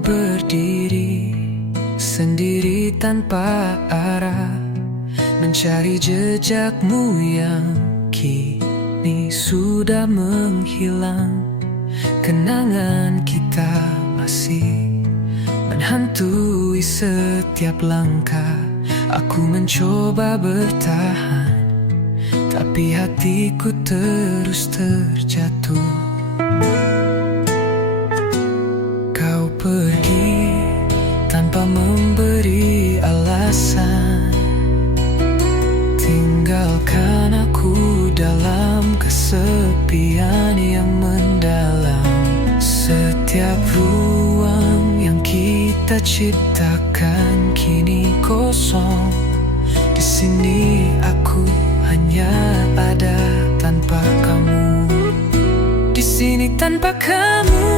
berdiri sendiri tanpa arah, mencari jejakmu yang kini sudah menghilang. Kenangan kita masih menghantui setiap langkah. Aku mencoba bertahan, tapi hatiku terus terjatuh. Kau pergi tanpa memberi alasan, tinggalkan aku dalam kesepian yang mendalam. Setiap ruang yang kita ciptakan kini kosong. Di sini aku hanya ada tanpa kamu. Di sini tanpa kamu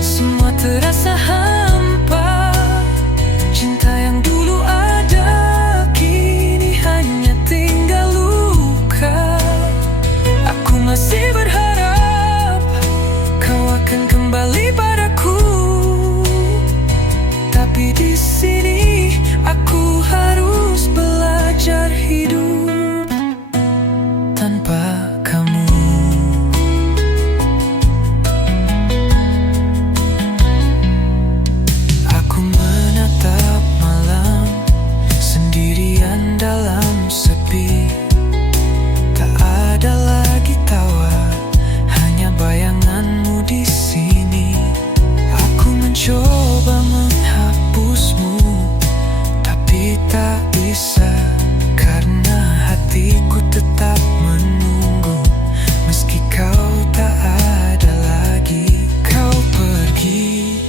semua terasa hampa. Cinta yang dulu ada kini hanya tinggal luka. Aku masih berharap kau akan kembali padaku, tapi di sini aku harus belajar hidup tanpa kamu. Aku menatap malam sendirian dalam sepi. Tak ada lagi tawa, hanya bayanganmu di sini. Aku mencoba menghapusmu, tapi tak bisa, karena hatiku tetap menunggu. Meski kau tak ada lagi, kau pergi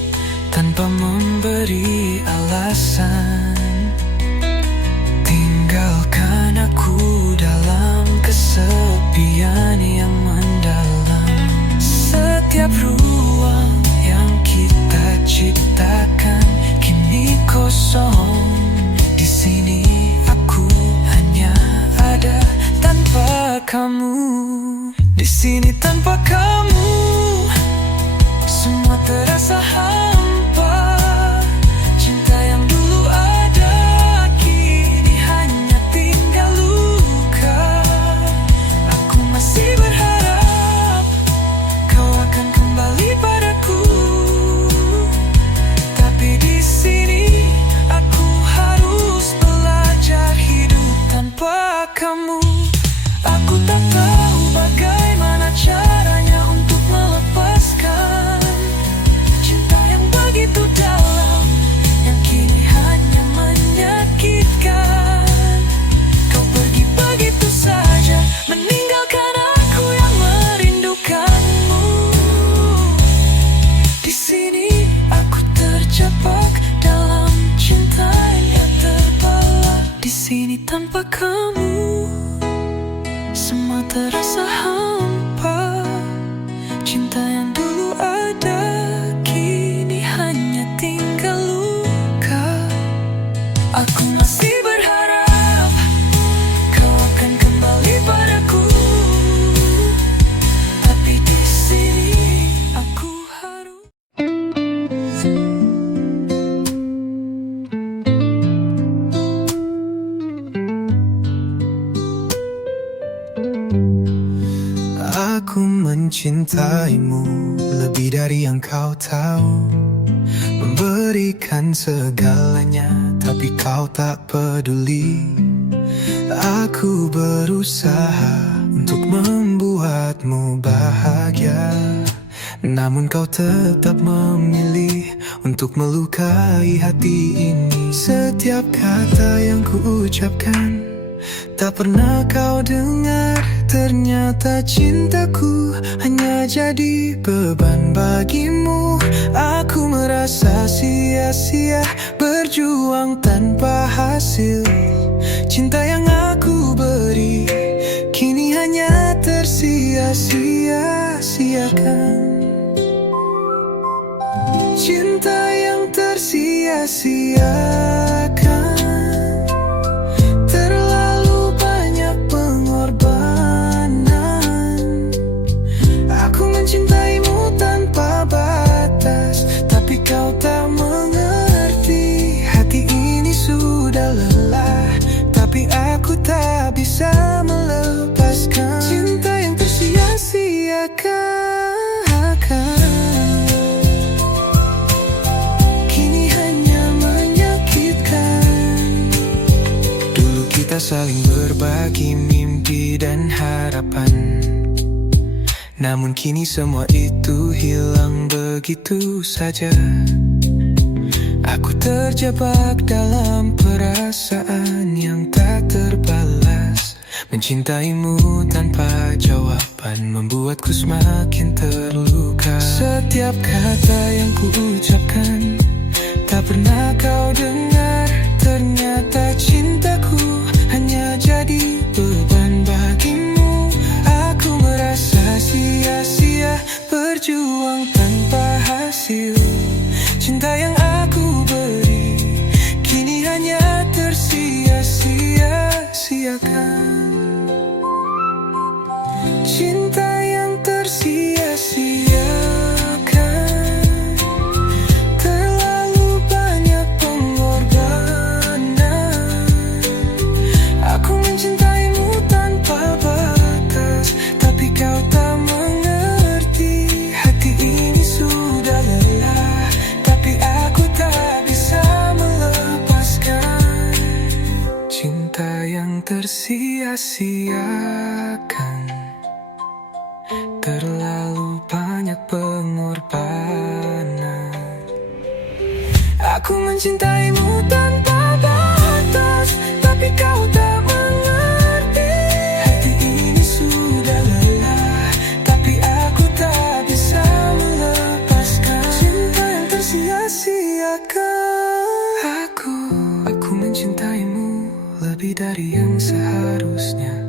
tanpa memberi alasan, tinggalkan aku dalam kesepian yang mendalam. Setiap ruang yang kita ciptakan kini kosong. Di sini aku hanya ada tanpa kamu. Di sini tanpa kamu semua terasa hampa. Cinta yang dulu ada kini hanya tinggal luka. Aku masih berharap kau akan kembali padaku, tapi di sini aku harus belajar hidup tanpa kamu. Aku tak tahu bagaimana caranya untuk melepaskan cinta yang begitu dalam, yang kini hanya menyakitkan. Kau pergi begitu saja, meninggalkan aku yang merindukanmu. Di sini aku terjebak dalam cinta yang terbelah. Di sini tanpa kamu semua terasa hampa. Cinta yang dulu ada kini hanya tinggal luka. Aku masih berharap kau akan kembali padaku, tapi di sini aku harus. Aku mencintaimu lebih dari yang kau tahu, memberikan segalanya, tapi kau tak peduli. Aku berusaha untuk membuatmu bahagia, namun kau tetap memilih untuk melukai hati ini. Setiap kata yang ku ucapkan tak pernah kau dengar. Ternyata cintaku hanya jadi beban bagimu. Aku merasa sia-sia berjuang tanpa hasil. Cinta yang aku beri kini hanya tersia-sia-siakan. Cinta yang tersia-siakan. Terlalu banyak pengorbanan. Aku mencintaimu tanpa batas, tapi Namun kini semua itu hilang begitu saja. Aku terjebak dalam perasaan yang tak terbalas. Mencintaimu tanpa jawaban membuatku semakin terluka. Setiap kata yang ku ucapkan tak pernah kau dengar. Ternyata cintaku hanya jadi beban bagimu. Aku merasa sia-sia berjuang tanpa hasil. Cinta yang aku beri kini hanya tersia-sia-siakan. Cinta yang tersia-siakan. Terlalu banyak pengorbanan. Aku mencintaimu tanpa batas, tapi kau tak mengerti. Hati ini sudah lelah, tapi aku tak bisa melepaskan. Cinta yang tersia-siakan. Terlalu banyak pengorbanan. Aku mencintaimu tanpa batas, tapi kau tak mengerti. Hati ini sudah lelah, tapi aku tak bisa melepaskan. Cinta yang tersia-siakan. Aku mencintaimu lebih dari yang seharusnya,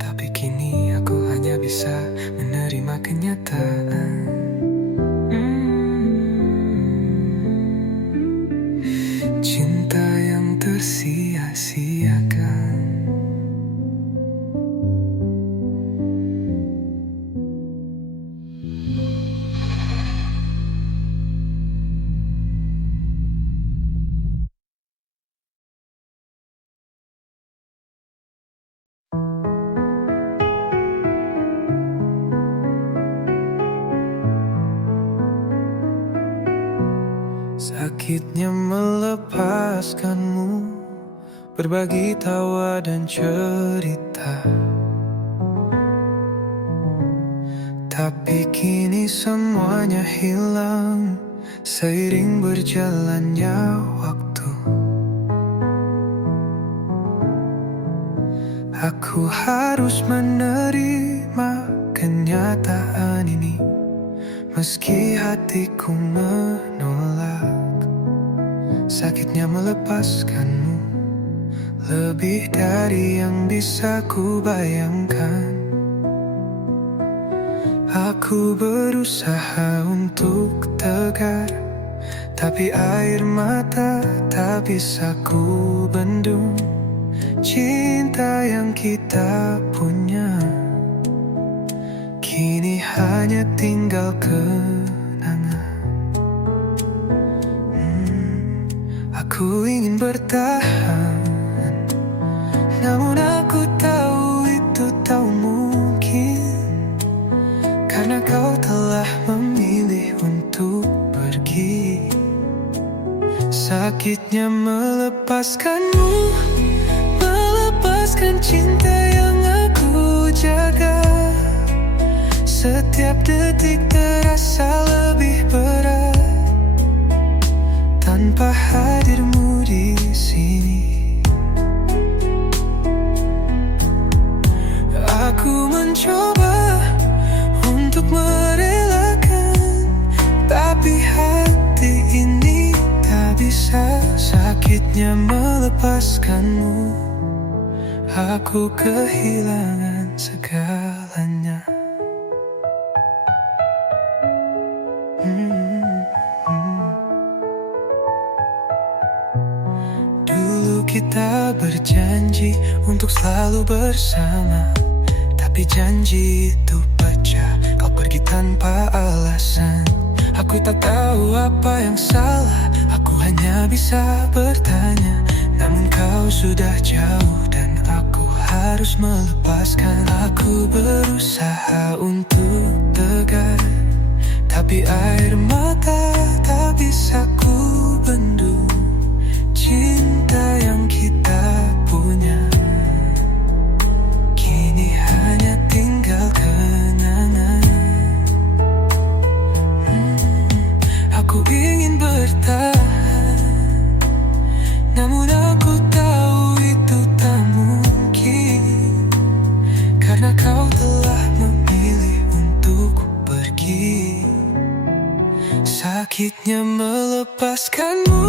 tapi kini aku hanya bisa menerima kenyataan. Cinta yang tersia-siakan. Sakitnya melepaskanmu, berbagi tawa dan cerita. Tapi kini semuanya hilang seiring berjalannya waktu. Aku harus menerima kenyataan ini, meski hatiku menolak. Sakitnya melepaskanmu lebih dari yang bisa ku bayangkan. Aku berusaha untuk tegar, tapi air mata tak bisa ku bendung. Cinta yang kita punya kini hanya tinggal kenangan. Aku ingin bertahan, namun aku tahu itu tak mungkin, karena kau telah memilih untuk pergi. Sakitnya melepaskanmu, melepaskan cinta yang aku jaga. Setiap detik terasa lebih berat tanpa hadirmu di sini. Aku mencoba untuk merelakan, tapi hati ini tak bisa. Sakitnya melepaskanmu, aku kehilangan segalanya. Dulu kita berjanji untuk selalu bersama, tapi janji itu pecah. Kau pergi tanpa alasan. Aku tak tahu apa yang salah, aku hanya bisa bertanya. Namun kau sudah jauh dan aku harus melepaskan. Aku berusaha untuk tegar, tapi air mata tak bisa ku bendung. Cinta yang kita punya kini hanya tinggal kenangan. bertahan. Namun aku tahu itu tak mungkin, karena kau telah memilih untuk pergi. Sakitnya melepaskanmu,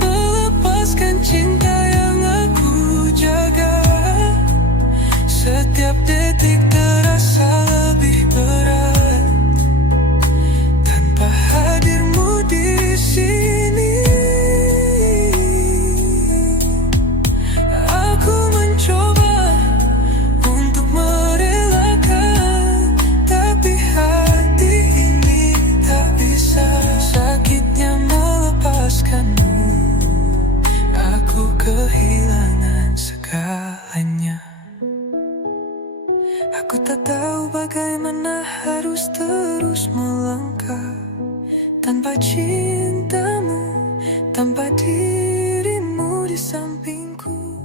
melepaskan cinta yang aku jaga. Setiap detik terasa lebih berat tanpa hadirmu di sini. Aku mencoba untuk merelakan, tapi hati ini tak bisa. Sakitnya melepaskanmu, aku kehilangan segalanya. Aku tak tahu bagaimana harus terus melangkah tanpa cintamu, tanpa dirimu di sampingku.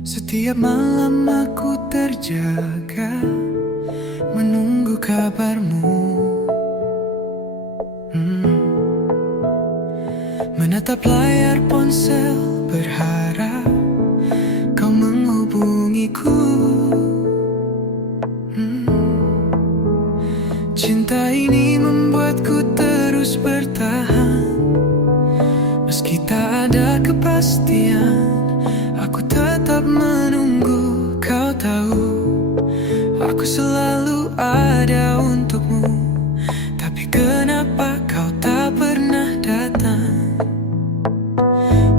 Setiap malam aku terjaga menunggu kabarmu. Menatap layar ponsel berharap kau menghubungiku. Cinta ini membuatku terus bertahan. Meski tak ada kepastian, aku tetap menunggu. Kau tahu, aku selalu ada untukmu. Tapi kenapa kau tak pernah datang?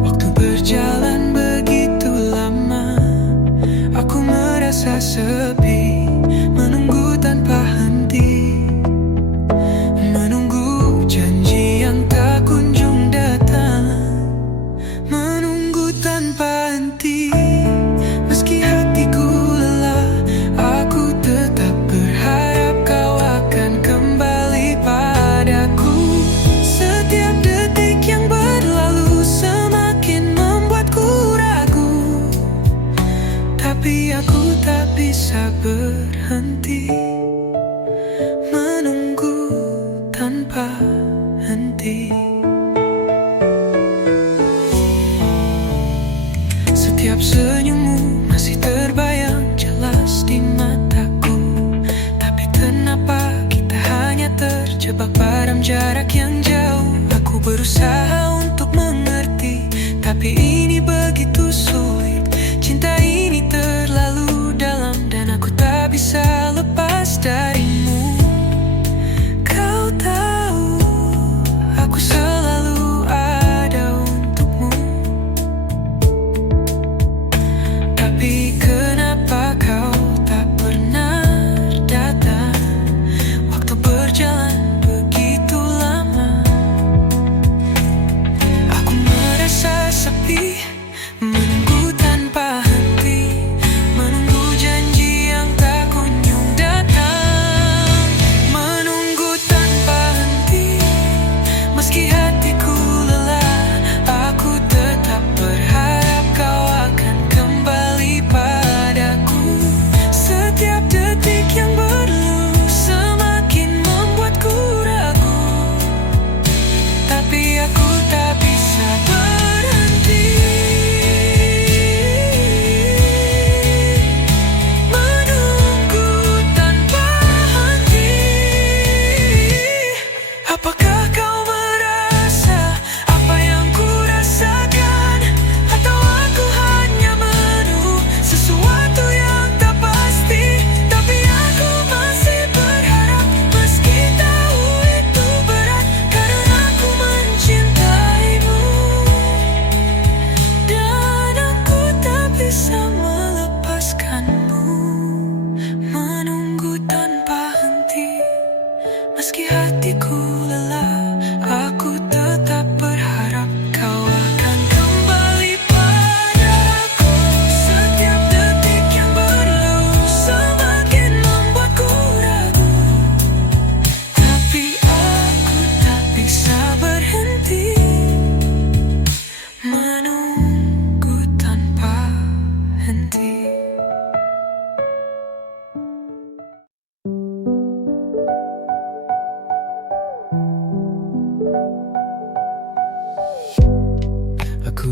Waktu berjalan begitu lama, aku merasa sepi, menunggu tanpa henti, menunggu janji yang tak kunjung datang, menunggu tanpa henti. Meski hatiku lelah, aku tetap berharap kau akan kembali padaku. Setiap detik yang berlalu semakin membuatku ragu, tapi aku tak bisa berhenti menunggu tanpa henti. Setiap senyummu masih terbayang jelas di mataku. Tapi kenapa kita hanya terjebak pada jarak yang jauh? Aku berusaha untuk mengerti, tapi ini begitu sulit. Cinta ini terlalu dalam dan aku tak bisa lepas darimu. Kau tahu, aku selalu ada untukmu. Tapi kenapa kau tak pernah datang? Waktu berjalan begitu lama,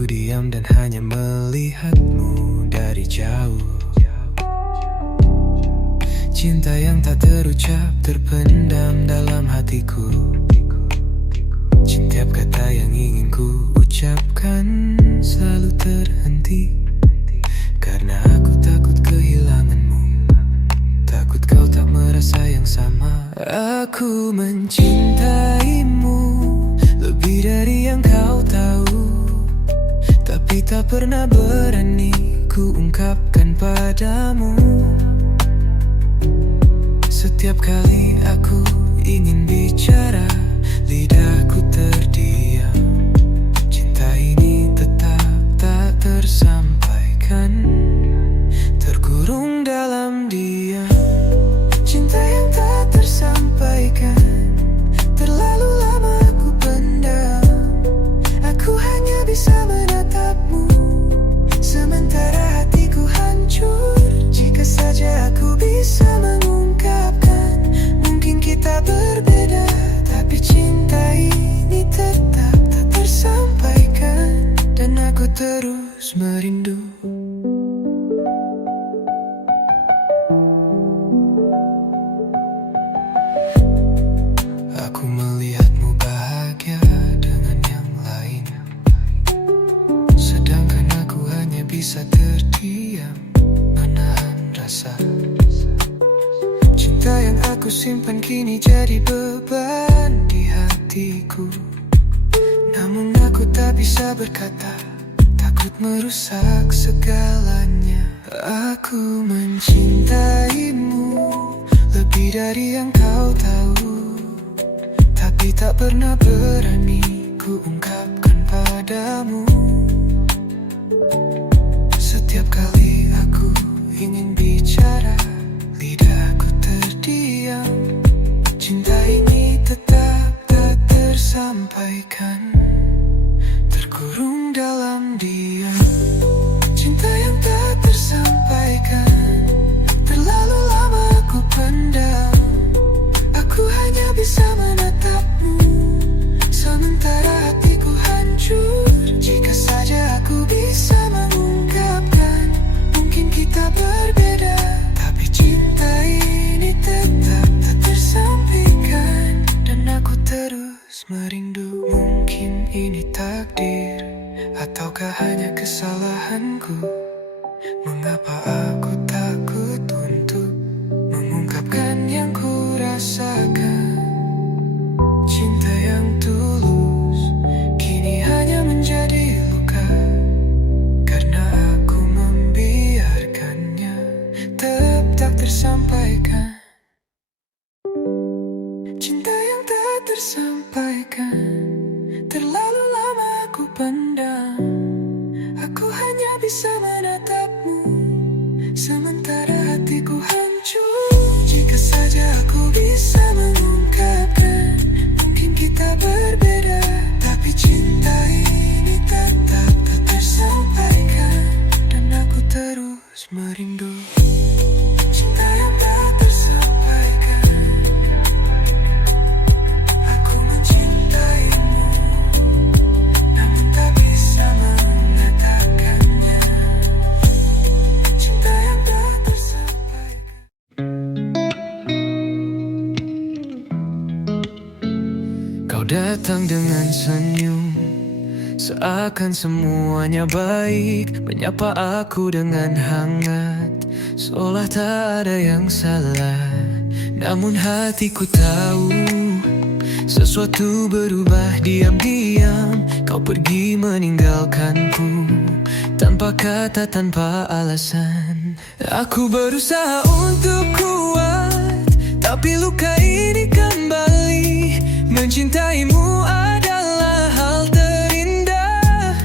Aku diam dan hanya melihatmu dari jauh. Cinta yang tak terucap terpendam dalam hatiku. Setiap kata yang ingin ku ucapkan selalu terhenti, karena aku takut kehilanganmu. Takut kau tak merasa yang sama. Aku mencintaimu lebih dari yang kau tahu, tapi tak pernah berani ku ungkapkan padamu. Setiap kali aku ingin bicara, lidahku terdiam. Cinta ini tetap tak tersampaikan, terkurung dalam diam. Cinta yang tak tersampaikan, terlalu lama aku pendam. Aku hanya bisa menatapmu, sementara hatiku hancur. Jika saja aku bisa mengungkapkan, mungkin kita berbeda, tapi cinta ini tetap tak tersampaikan, dan aku terus merindu. Aku melihatmu bahagia dengan yang lain, sedangkan aku hanya bisa terdiam, menahan rasa. Cinta yang aku simpan kini jadi beban di hatiku. Namun aku tak bisa berkata, takut merusak segalanya. Aku mencintaimu lebih dari yang kau tahu, tapi tak pernah berani ku ungkapkan padamu. Setiap kali aku ingin bicara, lidahku terdiam. Cinta ini tetap tak tersampaikan, terkurung dalam diam. Cinta yang tak tersampaikan, terlalu lama aku pendam. Aku hanya bisa menatapmu, sementara hatiku hancur. Jika saja aku bisa mengungkapkan, mungkin kita berbeda, tapi cinta ini tetap tak tersampaikan, dan aku terus merindu. Mungkin ini takdir, ataukah hanya kesalahanku? Mengapa aku takut untuk mengungkapkan yang ku rasakan? Cinta yang tulus kini hanya menjadi luka, karena aku membiarkannya tetap tak tersampaikan. Cinta yang tak tersampaikan, terlalu lama aku pendam. Aku hanya bisa menatapmu, sementara hatiku hancur. Jika saja aku bisa mengungkapkan, mungkin kita berbeda, tapi cinta ini tetap tak tersampaikan, dan aku terus merindu. Cinta yang tak tersampaikan, aku mencintaimu, namun tak bisa mengatakannya. Cinta yang tak tersampaikan. Kau datang dengan senyum, seakan semuanya baik. Menyapa aku dengan hangat, seolah tak ada yang salah. Namun hatiku tahu, sesuatu berubah diam-diam. Kau pergi meninggalkanku, tanpa kata, tanpa alasan. Aku berusaha untuk kuat, tapi luka ini kembali. Mencintaimu adalah hal terindah,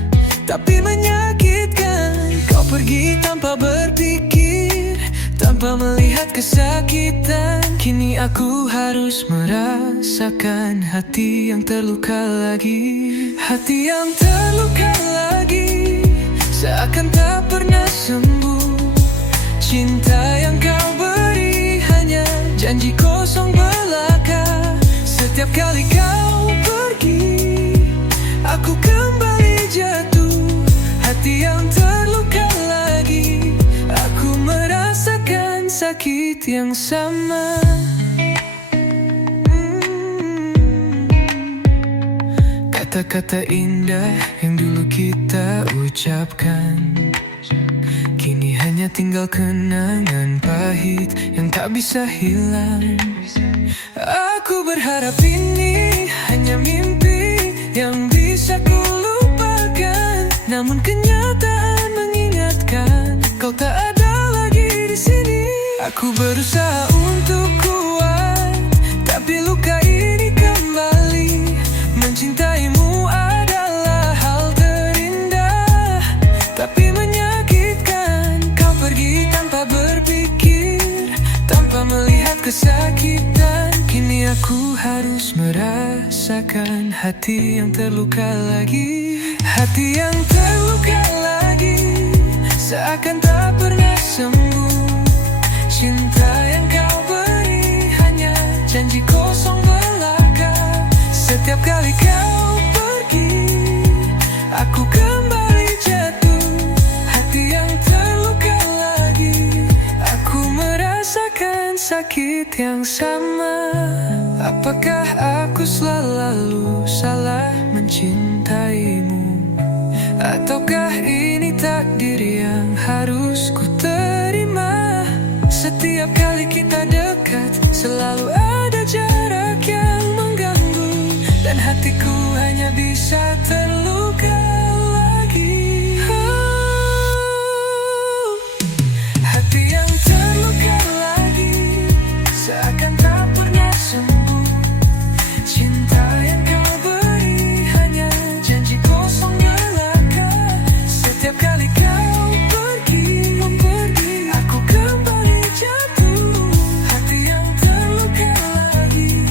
tapi menyakitkan. Kau pergi tanpa berpikir, tanpa melihat kesakitan. Kini aku harus merasakan hati yang terluka lagi. Hati yang terluka lagi, seakan tak pernah sembuh. Cinta yang kau beri hanya janji kosong belaka. Setiap kali kau pergi, aku kembali jatuh sakit yang sama. Kata-kata indah yang dulu kita ucapkan, kini hanya tinggal kenangan pahit yang tak bisa hilang. Aku berharap ini hanya mimpi yang bisa ku lupakan, namun kenyataan mengingatkan kau tak ada lagi di sini. Aku berusaha untuk kuat, tapi luka ini kembali. Mencintaimu adalah hal terindah, tapi menyakitkan. Kau pergi tanpa berpikir, tanpa melihat kesakitan. Kini aku harus merasakan hati yang terluka lagi. Hati yang terluka lagi, seakan tak pernah sembuh. Cinta yang kau beri hanya janji kosong belaka. Setiap kali kau pergi, aku kembali jatuh. Hati yang terluka lagi, aku merasakan sakit yang sama. Apakah aku selalu salah mencintaimu? Ataukah ini takdir yang harus ku terima? Setiap kali kita dekat, selalu ada jarak yang mengganggu, dan hatiku hanya bisa terluka lagi. Hati yang terluka lagi, seakan tak pernah sembuh. Cinta yang kau beri hanya janji kosong belaka. Setiap kali kau pergi, aku kembali jatuh. Hati yang terluka lagi,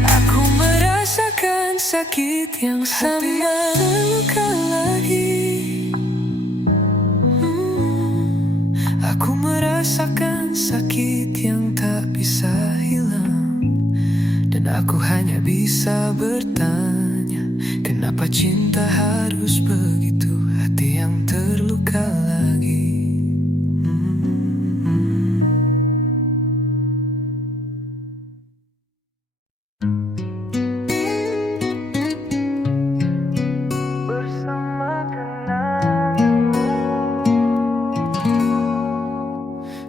aku merasakan sakit yang sama. Hati yang terluka lagi, aku merasakan sakit yang tak bisa hilang. Dan aku hanya bisa bertanya, kenapa cinta harus begitu? Hati yang terluka lagi.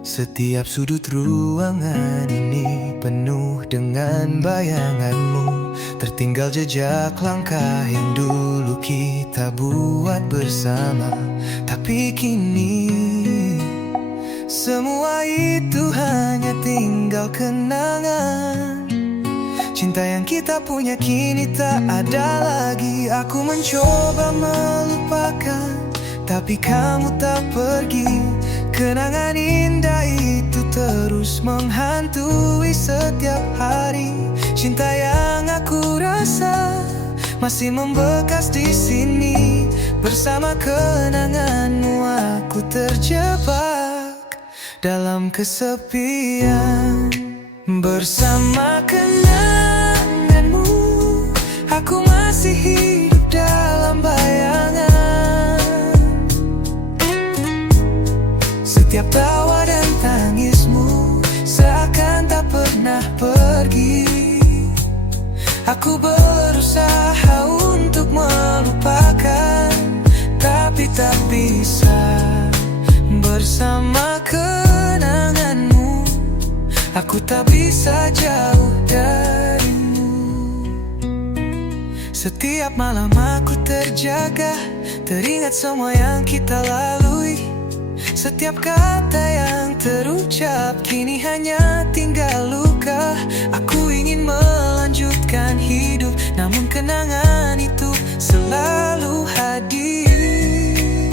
Setiap sudut ruangan ini penuh dengan bayanganmu. Tertinggal jejak langkah yang dulu kita buat bersama. Tapi kini semua itu hanya tinggal kenangan. Cinta yang kita punya kini tak ada lagi. Aku mencoba melupakan, tapi kamu tak pergi. Kenangan indah itu terus menghantui setiap hari. Cinta yang aku rasa masih membekas di sini. Bersama kenanganmu aku terjebak dalam kesepian. Bersama kenanganmu aku masih hidup dalam bayangan. Setiap tawa dan tangismu seakan tak pernah pergi. Aku berusaha untuk melupakan, tapi tak bisa. Bersama kenanganmu aku tak bisa jauh darimu. Setiap malam aku terjaga, teringat semua yang kita lalui. Setiap kata yang terucap kini hanya tinggal luka. Aku ingin melanjutkan hidup, namun kenangan itu selalu hadir.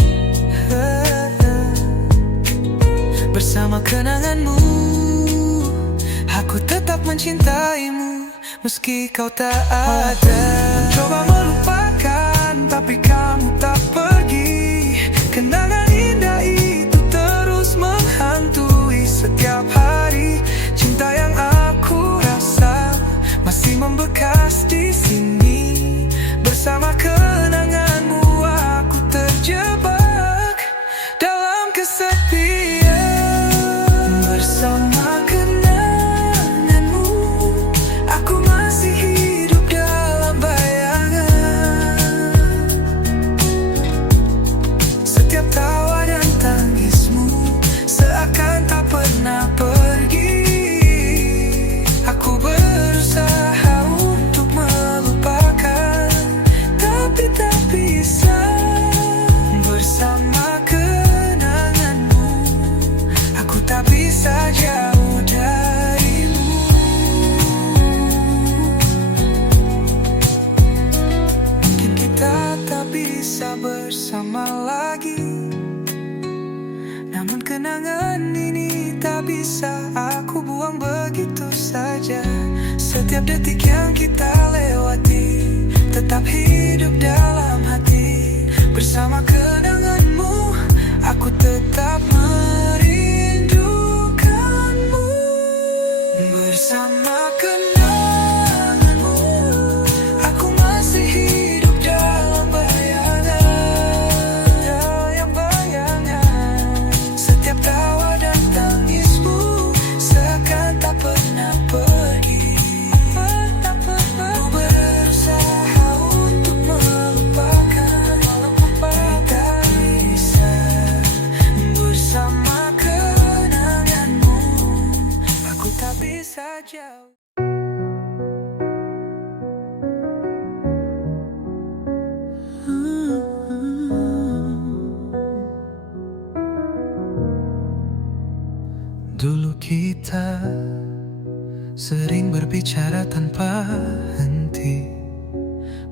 Bersama kenanganmu aku tetap mencintaimu, meski kau tak ada. Mencoba melupakan, tapi kamu tak pergi. Kenangan indah itu terus menghantui setiap hari. Cinta yang aku rasa masih membekas di sini. Bersama kenanganmu aku terjebak dalam kesepian. Bersama kenangan ini tak bisa aku buang begitu saja. Setiap detik yang kita lewati tetap hidup dalam hati. Bersama kenanganmu, aku tetap merindukanmu. Bersama kenanganmu, aku masih hidup dalam bayangan. Setiap tawa dan tangismu seakan tak pernah pergi. Ku berusaha untuk melupakan, tak bisa. Bersama kenanganmu, aku tak bisa jauh. Dulu kita sering berbicara tanpa henti,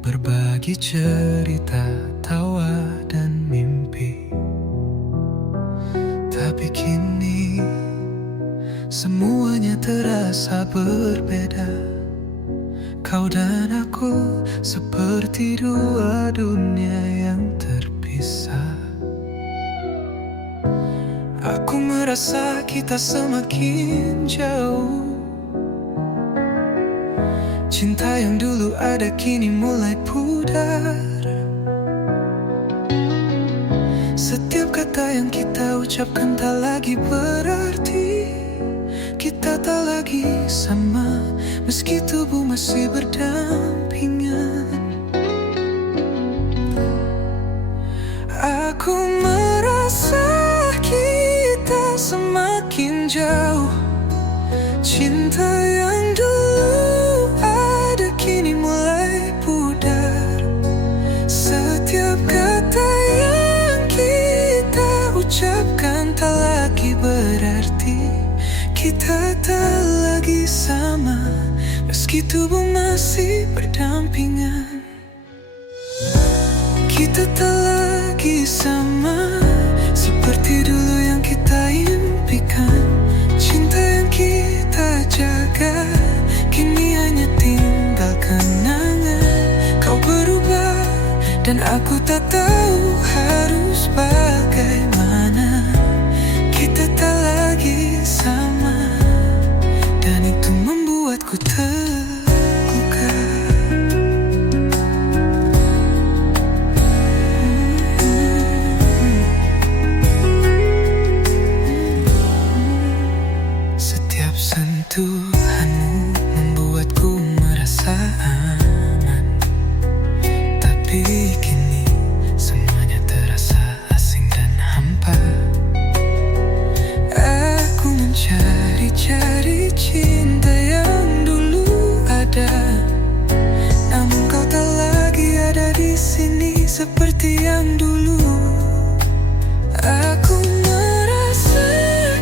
berbagi cerita, tawa, dan mimpi. Tapi kini semuanya terasa berbeda. Kau dan aku seperti dua dunia yang terpisah. Aku merasa kita semakin jauh. Cinta yang dulu ada kini mulai pudar. Setiap kata yang kita ucapkan tak lagi berarti. Kita tak lagi sama, meski tubuh masih berdampingan. Aku merasa kita semakin jauh. Cinta yang dulu ada kini mulai pudar. Setiap kata yang kita ucapkan tak lagi berarti. Kita tak lagi sama, meski tubuh masih berdampingan. Kita tak lagi sama, seperti dulu yang kita impikan. Cinta yang kita jaga kini hanya tinggal kenangan. Kau berubah dan aku tak tahu harus bagaimana. Kita tak lagi sama, dan itu membuatku terluka. Setiap sentuhanmu membuatku merasa aman. Tapi kini semuanya terasa asing dan hampa. Aku mencari-cari cinta yang dulu ada, namun kau tak lagi ada di sini seperti yang dulu. Aku merasa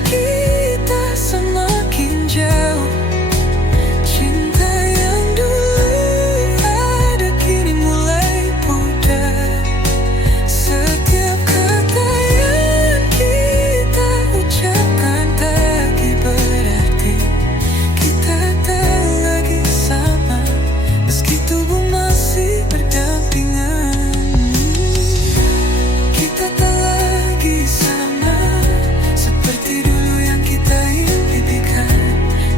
kita semakin jauh. Cinta yang dulu ada kini mulai pudar. Setiap kata yang kita ucapkan tak lagi berarti. Kita tak lagi sama, meski tubuh masih berdampingan. Kita tak lagi sama, seperti dulu yang kita impikan.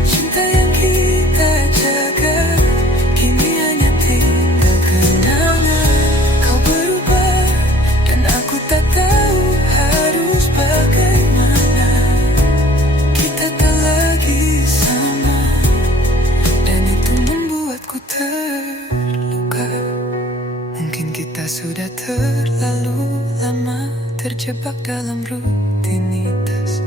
Cinta yang kita jaga kini hanya tinggal kenangan. Kau berubah dan aku tak tahu harus bagaimana. Kita tak lagi sama, dan itu membuatku terluka. Mungkin kita sudah terlalu lama terjebak dalam rutinitas,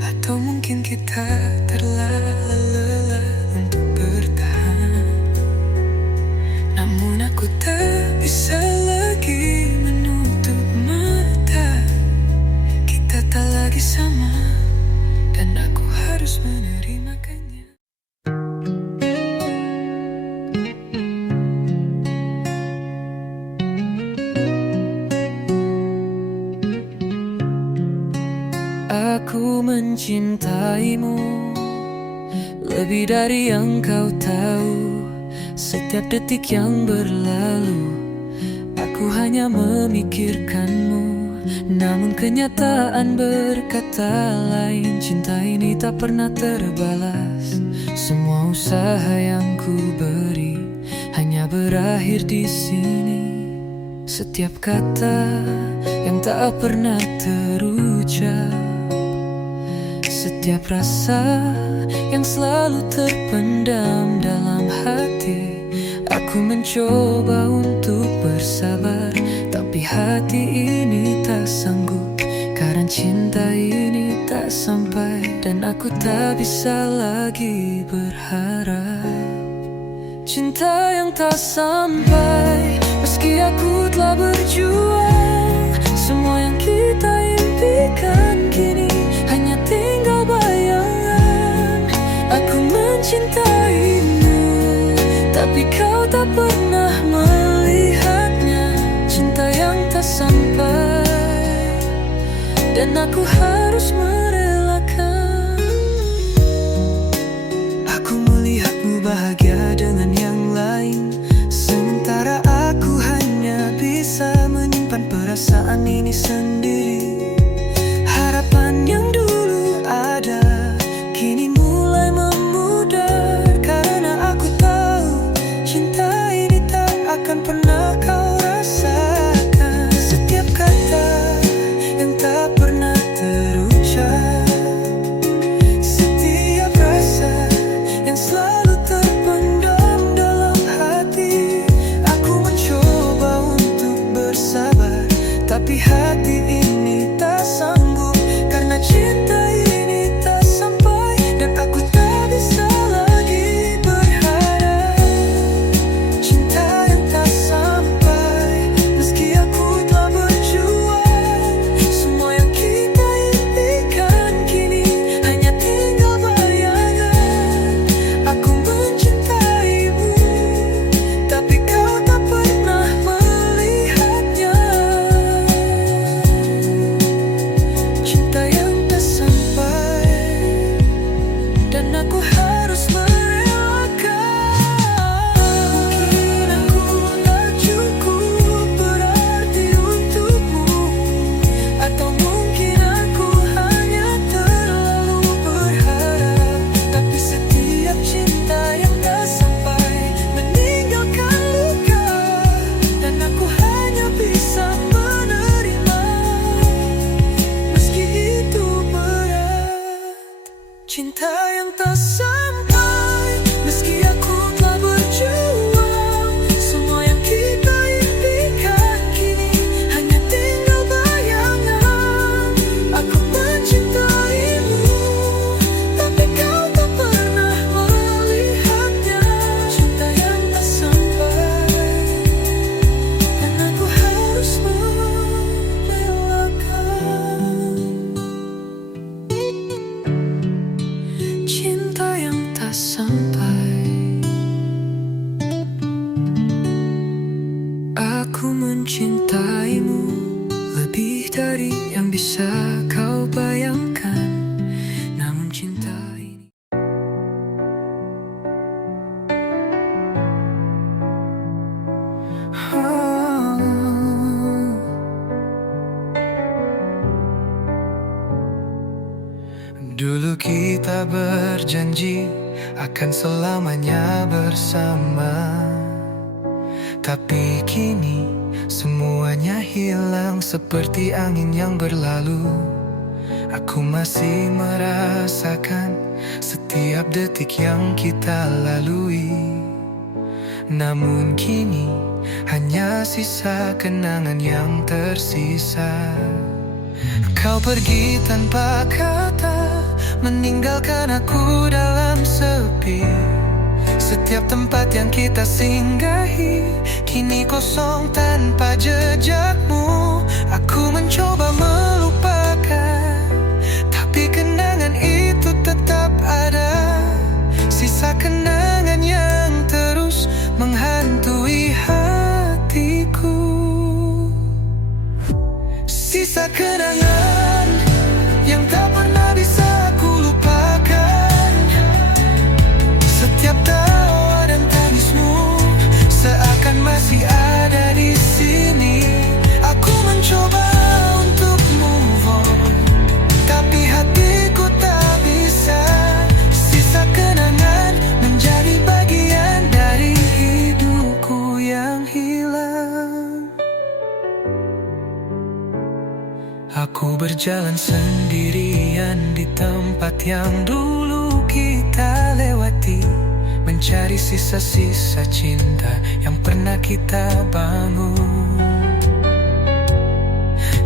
atau mungkin kita terlalu lelah untuk bertahan. Namun aku tak bisa lagi menutup mata. Kita tak lagi sama, dan aku harus menerimanya. Aku aku mencintaimu lebih dari yang kau tahu. Setiap detik yang berlalu, aku hanya memikirkanmu. Namun kenyataan berkata lain. Cinta ini tak pernah terbalas. Semua usaha yang ku beri hanya berakhir di sini. Setiap kata yang tak pernah terucap, setiap rasa yang selalu terpendam dalam hati. Aku mencoba untuk bersabar, tapi hati ini tak sanggup. Karena cinta ini tak sampai, dan aku tak bisa lagi berharap. Cinta yang tak sampai, meski aku telah berjuang. Semua yang kita impikan kini hanya tinggal bayangan. Aku mencintaimu, tapi kau tak pernah melihatnya. Cinta yang tak sampai, dan aku harus merelakan. Aku melihatmu bahagia dengan yang lain, sementara aku hanya bisa menyimpan perasaan ini sendiri. Harapan yang dulu ada kini mulai memudar, karena aku tahu cinta ini tak akan pernah kau rasakan. Setiap kata yang tak pernah terucap, setiap rasa yang selalu terpendam dalam hati. Aku mencoba untuk bersabar, tapi hati ini tak sanggup. Karena cinta ini tak sampai, dan aku tak bisa lagi berharap. Cinta yang tak sampai, meski aku telah berjuang. Semua yang kita impikan kini hanya tinggal bayangan. Aku mencintaimu, tapi kau tak pernah melihatnya. Cinta yang tak sampai, dan aku harus merelakan. Mungkin aku tak cukup berarti untukmu, atau mungkin aku hanya terlalu berharap. Tapi setiap cinta yang tak sampai meninggalkan luka, dan aku hanya bisa menerima, meski itu berat. Cinta yang tak sampai, meski aku telah berjuang. Semua yang kita impikan kini hanya tinggal bayangan. Aku mencintaimu, tapi kau tak pernah melihatnya. Cinta yang tak sampai, dan aku harus merelakan. Cinta yang tak sampai, aku mencintaimu lebih dari yang bisa kau bayangkan. Namun cinta ini Dulu kita berjanji akan selamanya bersama, tapi kini semuanya hilang seperti angin yang berlalu. Aku masih merasakan setiap detik yang kita lalui. Namun kini hanya sisa kenangan yang tersisa. Kau pergi tanpa kata, meninggalkan aku dalam sepi. Setiap tempat yang kita singgahi kini kosong tanpa jejakmu. Aku mencoba melupakan, tapi kenangan itu tetap ada. Sisa kenangan yang terus menghantui hatiku. Sisa kenangan yang tak pernah berjalan sendirian di tempat yang dulu kita lewati, mencari sisa-sisa cinta yang pernah kita bangun.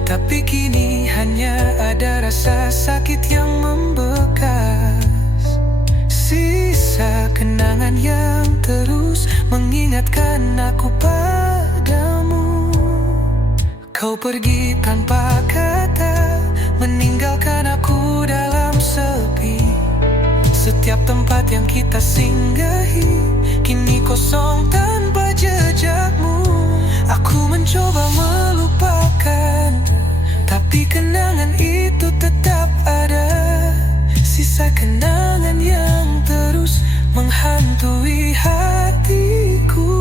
Tapi kini hanya ada rasa sakit yang membekas, sisa kenangan yang terus mengingatkan aku padamu. Kau pergi tanpa kata, meninggalkan aku dalam sepi. Setiap tempat yang kita singgahi kini kosong tanpa jejakmu. Aku mencoba melupakan, tapi kenangan itu tetap ada. Sisa kenangan yang terus menghantui hatiku.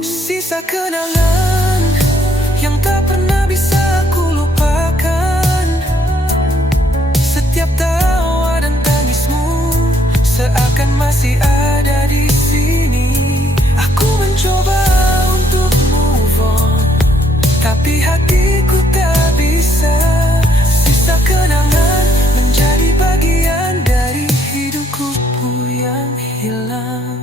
Sisa kenangan yang tak pernah bisa aku lupakan. Setiap tawa dan tangismu seakan masih ada di sini. Aku mencoba untuk move on, tapi hatiku tak bisa. Sisa kenangan menjadi bagian dari hidupku yang hilang.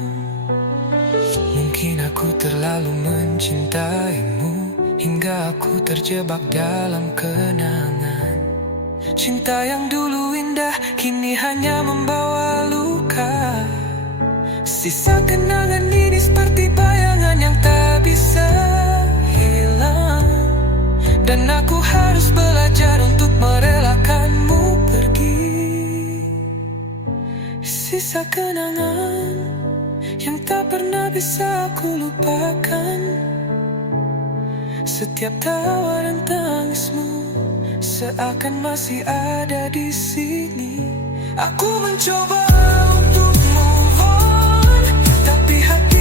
Mungkin aku terlalu mencintaimu hingga aku terjebak dalam kenangan. Cinta yang dulu indah kini hanya membawa luka. Sisa kenangan ini seperti bayangan yang tak bisa hilang. Dan aku harus belajar untuk merelakanmu pergi. Sisa kenangan yang tak pernah bisa aku lupakan. Setiap tawa dan tangismu seakan masih ada di sini. Aku mencoba untuk move on, tapi hati